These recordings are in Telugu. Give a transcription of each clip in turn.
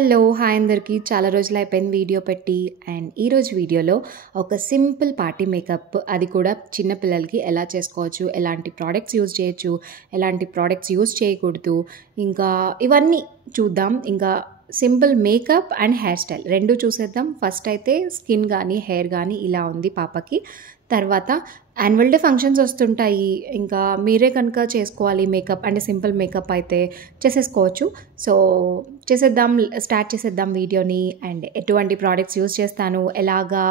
హలో! హాయ్ అందరికీ. చాలా రోజులైపోయింది వీడియో పెట్టి. అండ్ ఈరోజు వీడియోలో ఒక సింపుల్ పార్టీ మేకప్, అది కూడా చిన్న పిల్లలకి ఎలా చేసుకోవచ్చు, ఎలాంటి ప్రోడక్ట్స్ యూజ్ చేయొచ్చు, ఎలాంటి ప్రోడక్ట్స్ యూజ్ చేయకూడదు, ఇంకా ఇవన్నీ చూద్దాం. ఇంకా simple makeup and hair style 2 చూసేద్దాం. ఫస్ట్ అయితే స్కిన్ కానీ, హెయిర్ కానీ ఇలా ఉంది పాపకి. తర్వాత యాన్యువల్ డే ఫంక్షన్స్ వస్తుంటాయి. ఇంకా మీరే కనుక చేసుకోవాలి మేకప్ అంటే సింపుల్ మేకప్ అయితే చేసేసుకోవచ్చు. సో స్టార్ట్ చేసేద్దాం వీడియోని. అండ్ ఎటువంటి ప్రోడక్ట్స్ యూజ్ చేస్తాను, ఎలాగా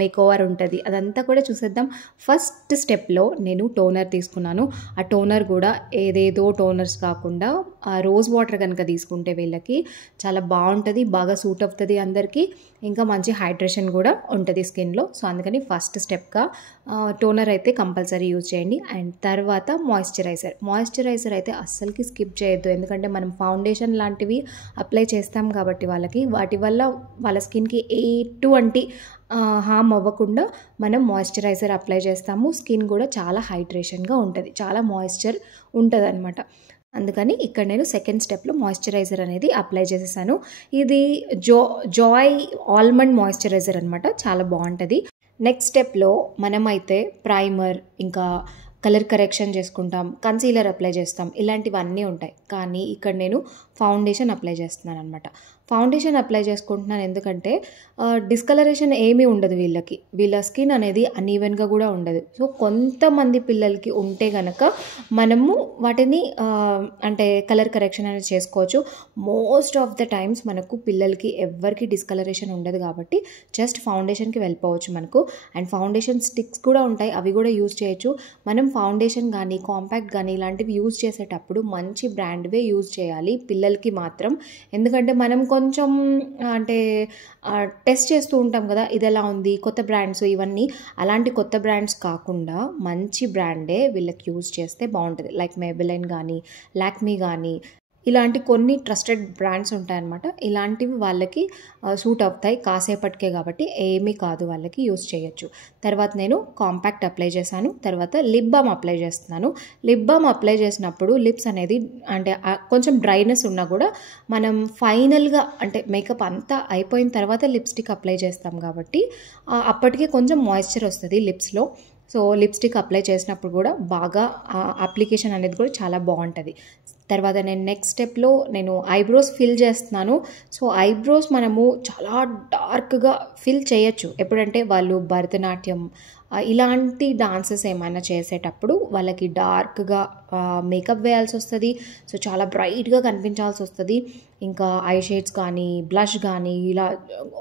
మేక్ ఓవర్ ఉంటుంది, అదంతా కూడా చూసేద్దాం. ఫస్ట్ స్టెప్లో నేను టోనర్ తీసుకున్నాను. ఆ టోనర్ కూడా ఏదేదో టోనర్స్ కాకుండా రోజ్ వాటర్ కనుక తీసుకుంటే వీళ్ళకి చాలా బాగుంటుంది, బాగా సూట్ అవుతుంది అందరికీ. ఇంకా మంచి హైడ్రేషన్ కూడా ఉంటుంది స్కిన్లో. సో అందుకని ఫస్ట్ స్టెప్గా టోనర్ అయితే కంపల్సరీ యూజ్ చేయండి. అండ్ తర్వాత మాయిశ్చరైజర్ అయితే అస్సలకి స్కిప్ చేయొద్దు. ఎందుకంటే మనం ఫౌండేషన్ లాంటివి అప్లై చేస్తాం కాబట్టి వాటి వల్ల వాళ్ళ స్కిన్కి ఎటువంటి హామ్ అవ్వకుండా మనం మాయిశ్చరైజర్ అప్లై చేస్తాము. స్కిన్ కూడా చాలా హైడ్రేషన్గా ఉంటుంది, చాలా మాయిశ్చర్ ఉంటుంది అనమాట. అందుకని ఇక్కడ నేను సెకండ్ స్టెప్లో మాయిశ్చరైజర్ అనేది అప్లై చేసేసాను. ఇది జాయ్ ఆల్మండ్ మాయిశ్చరైజర్ అనమాట, చాలా బాగుంటుంది. నెక్స్ట్ స్టెప్లో మనమైతే ప్రైమర్, ఇంకా కలర్ కరెక్షన్ చేసుకుంటాం, కన్సీలర్ అప్లై చేస్తాం, ఇలాంటివన్నీ ఉంటాయి. కానీ ఇక్కడ నేను ఫౌండేషన్ అప్లై చేస్తున్నాను అనమాట. ఫౌండేషన్ అప్లై చేసుకుంటున్నాను ఎందుకంటే డిస్కలరేషన్ ఏమీ ఉండదు వీళ్ళ స్కిన్ అనేది అన్ఈవెన్గా కూడా ఉండదు. సో కొంతమంది పిల్లలకి ఉంటే కనుక మనము వాటిని అంటే కలర్ కరెక్షన్ అనేది చేసుకోవచ్చు. మోస్ట్ ఆఫ్ ద టైమ్స్ మనకు పిల్లలకి ఎవరికి డిస్కలరేషన్ ఉండదు కాబట్టి జస్ట్ ఫౌండేషన్కి వెళ్ళిపోవచ్చు మనకు. అండ్ ఫౌండేషన్ స్టిక్స్ కూడా ఉంటాయి, అవి కూడా యూజ్ చేయొచ్చు. మనం ఫౌండేషన్ కానీ కాంపాక్ట్ కానీ ఇలాంటివి యూజ్ చేసేటప్పుడు మంచి బ్రాండ్వే యూజ్ చేయాలి పిల్లలకి మాత్రం. ఎందుకంటే మనం కొంచెం అంటే టెస్ట్ చేస్తూ ఉంటాం కదా, ఇది ఎలా ఉంది, కొత్త బ్రాండ్స్ ఇవన్నీ. అలాంటి కొత్త బ్రాండ్స్ కాకుండా మంచి బ్రాండే వీళ్ళకి యూజ్ చేస్తే బాగుంటుంది. లైక్ మేబెలైన్ కానీ, లాక్మీ కానీ, ఇలాంటి కొన్ని ట్రస్టెడ్ బ్రాండ్స్ ఉంటాయన్నమాట. ఇలాంటివి వాళ్ళకి సూట్ అవుతాయి కాసేపటికే కాబట్టి ఏమీ కాదు, వాళ్ళకి యూజ్ చేయొచ్చు. తర్వాత నేను కాంపాక్ట్ అప్లై చేశాను. తర్వాత లిప్ బామ్ అప్లై చేస్తున్నాను. లిప్ బామ్ అప్లై చేసినప్పుడు లిప్స్ అనేది అంటే కొంచెం డ్రైనెస్ ఉన్నా కూడా మనం ఫైనల్గా అంటే మేకప్ అంతా అయిపోయిన తర్వాత లిప్స్టిక్ అప్లై చేస్తాం కాబట్టి అప్పటికే కొంచెం మాయిశ్చర్ వస్తుంది లిప్స్లో. సో లిప్స్టిక్ అప్లై చేసినప్పుడు కూడా బాగా అప్లికేషన్ అనేది కూడా చాలా బాగుంటుంది. తర్వాత నేను నెక్స్ట్ స్టెప్లో నేను ఐబ్రోస్ ఫిల్ చేస్తున్నాను. సో ఐబ్రోస్ మనము చాలా డార్క్గా ఫిల్ చేయొచ్చు. ఎప్పుడంటే వాళ్ళు భరతనాట్యం ఇలాంటి డాన్సెస్ ఏమైనా చేసేటప్పుడు వాళ్ళకి డార్క్గా మేకప్ వేయాల్సి వస్తుంది. సో చాలా బ్రైట్గా కనిపించాల్సి వస్తుంది. ఇంకా ఐ షేడ్స్ కానీ, బ్లష్ కానీ, ఇలా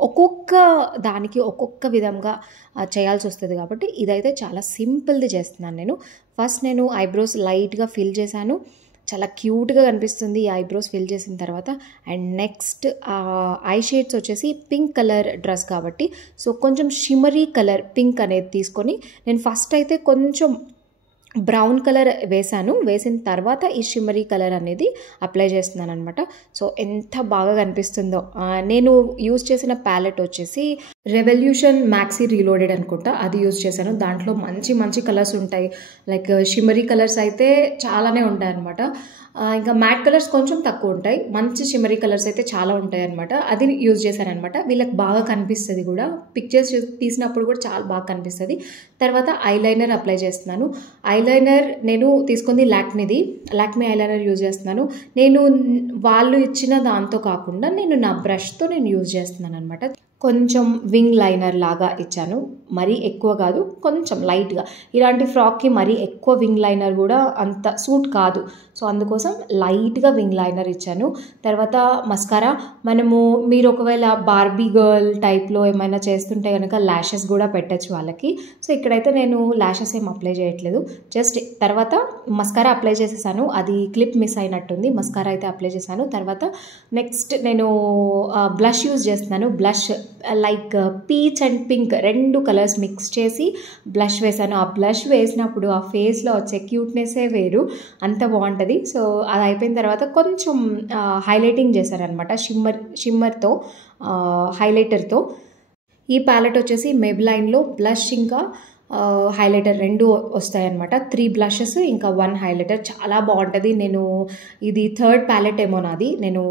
ఒక్కొక్క దానికి ఒక్కొక్క విధంగా చేయాల్సి వస్తుంది. కాబట్టి ఇదైతే చాలా సింపుల్ది చేస్తున్నాను నేను. ఫస్ట్ నేను ఐబ్రోస్ లైట్గా ఫిల్ చేశాను, చాలా క్యూట్గా కనిపిస్తుంది ఈ ఐబ్రోస్ ఫిల్ చేసిన తర్వాత. అండ్ నెక్స్ట్ ఐ షేడ్స్ వచ్చేసి పింక్ కలర్ డ్రెస్ కాబట్టి సో కొంచెం షిమరీ కలర్ పింక్ అనేది తీసుకొని నేను ఫస్ట్ అయితే కొంచెం బ్రౌన్ కలర్ వేసిన తర్వాత ఈ షిమరీ కలర్ అనేది అప్లై చేస్తున్నాను అనమాట. సో ఎంత బాగా కనిపిస్తుందో. నేను యూజ్ చేసిన ప్యాలెట్ వచ్చేసి రెవల్యూషన్ మ్యాక్సీ రీలోడెడ్ అనుకుంటా, అది యూజ్ చేశాను. దాంట్లో మంచి మంచి కలర్స్ ఉంటాయి. లైక్ షిమరీ కలర్స్ అయితే చాలానే ఉంటాయి అనమాట. ఇంకా మ్యాట్ కలర్స్ కొంచెం తక్కువ ఉంటాయి, మంచి షిమరీ కలర్స్ అయితే చాలా ఉంటాయి అనమాట. అది యూజ్ చేశాను అనమాట. వీళ్ళకి బాగా కనిపిస్తుంది కూడా, పిక్చర్స్ తీసినప్పుడు కూడా చాలా బాగా కనిపిస్తుంది. తర్వాత ఐలైనర్ అప్లై చేస్తున్నాను. ఐలైనర్ నేను తీసుకుంది లాక్మీ ఐలైనర్ యూజ్ చేస్తున్నాను. నేను వాళ్ళు ఇచ్చిన దాంతో కాకుండా నేను నా బ్రష్తో నేను యూజ్ చేస్తున్నాను అనమాట. కొంచెం వింగ్ లైనర్ లాగా ఇచ్చాను, మరీ ఎక్కువ కాదు, కొంచెం లైట్గా. ఇలాంటి ఫ్రాక్కి మరీ ఎక్కువ వింగ్ లైనర్ కూడా అంత సూట్ కాదు. సో అందుకోసం లైట్గా వింగ్ లైనర్ ఇచ్చాను. తర్వాత మస్కారా, మీరు ఒకవేళ బార్బీ గర్ల్ టైప్లో ఏమైనా చేస్తుంటే కనుక ల్యాషెస్ కూడా పెట్టచ్చు వాళ్ళకి. సో ఇక్కడైతే నేను ల్యాషెస్ ఏం అప్లై చేయట్లేదు, జస్ట్ తర్వాత మస్కారా అప్లై చేసేసాను. అది క్లిప్ మిస్ అయినట్టుంది, మస్కారా అయితే అప్లై చేశాను. తర్వాత నెక్స్ట్ నేను బ్లష్ యూజ్ చేస్తున్నాను. Blush like peach and pink 2 colours mix చేసి బ్లష్ వేసాను. ఆ బ్లష్ వేసినప్పుడు ఆ ఫేస్లో వచ్చే క్యూట్నెస్సే వేరు, అంత బాగుంటుంది. సో అది అయిపోయిన తర్వాత కొంచెం హైలైటింగ్ చేశారనమాట షిమ్మర్తో, హైలైటర్తో. ఈ ప్యాలెట్ వచ్చేసి మెబ్లైన్లో బ్లష్ ఇంకా హైలైటర్ 2 వస్తాయన్నమాట. 3 బ్లషెస్ ఇంకా 1 హైలైటర్. చాలా బాగుంటుంది. నేను ఇది థర్డ్ ప్యాలెట్ ఏమో నాది. నేను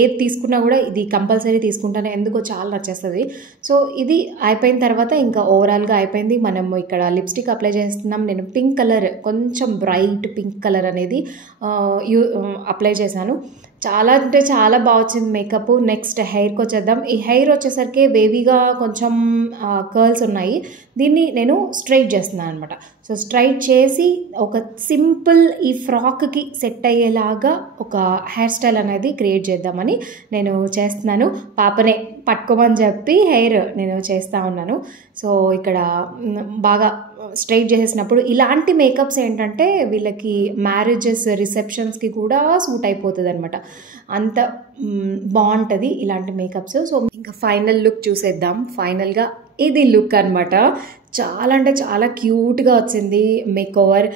ఏది తీసుకున్నా కూడా ఇది కంపల్సరీ తీసుకుంటాను, ఎందుకో చాలా నచ్చేస్తుంది. సో ఇది అయిపోయిన తర్వాత ఇంకా ఓవరాల్గా అయిపోయింది. మనం ఇక్కడ లిప్స్టిక్ అప్లై చేస్తున్నాం. నేను పింక్ కలర్, కొంచెం బ్రైట్ పింక్ కలర్ అనేది అప్లై చేశాను. చాలా అంటే చాలా బాగా వచ్చింది మేకప్. నెక్స్ట్ హెయిర్కి వచ్చేద్దాం. ఈ హెయిర్ వచ్చేసరికి వేవీగా కొంచెం కర్ల్స్ ఉన్నాయి. దీన్ని నేను స్ట్రైట్ చేస్తున్నాను అనమాట. సో స్ట్రైట్ చేసి ఒక సింపుల్ ఈ ఫ్రాక్కి సెట్ అయ్యేలాగా ఒక హెయిర్ స్టైల్ అనేది క్రియేట్ చేద్దామని నేను చేస్తున్నాను. పాపనే పట్టుకోమని చెప్పి హెయిర్ నేను చేస్తూ ఉన్నాను. సో ఇక్కడ బాగా స్ట్రైట్ చేసేసినప్పుడు ఇలాంటి మేకప్స్ ఏంటంటే వీళ్ళకి మ్యారేజెస్, రిసెప్షన్స్కి కూడా సూట్ అయిపోతుంది అనమాట. అంత బాగుంటుంది ఇలాంటి మేకప్స్. సో ఇంకా ఫైనల్ లుక్ చూసేద్దాం. ఫైనల్గా ఇది లుక్ అనమాట. చాలా అంటే చాలా క్యూట్గా వచ్చింది మేక్ ఓవర్.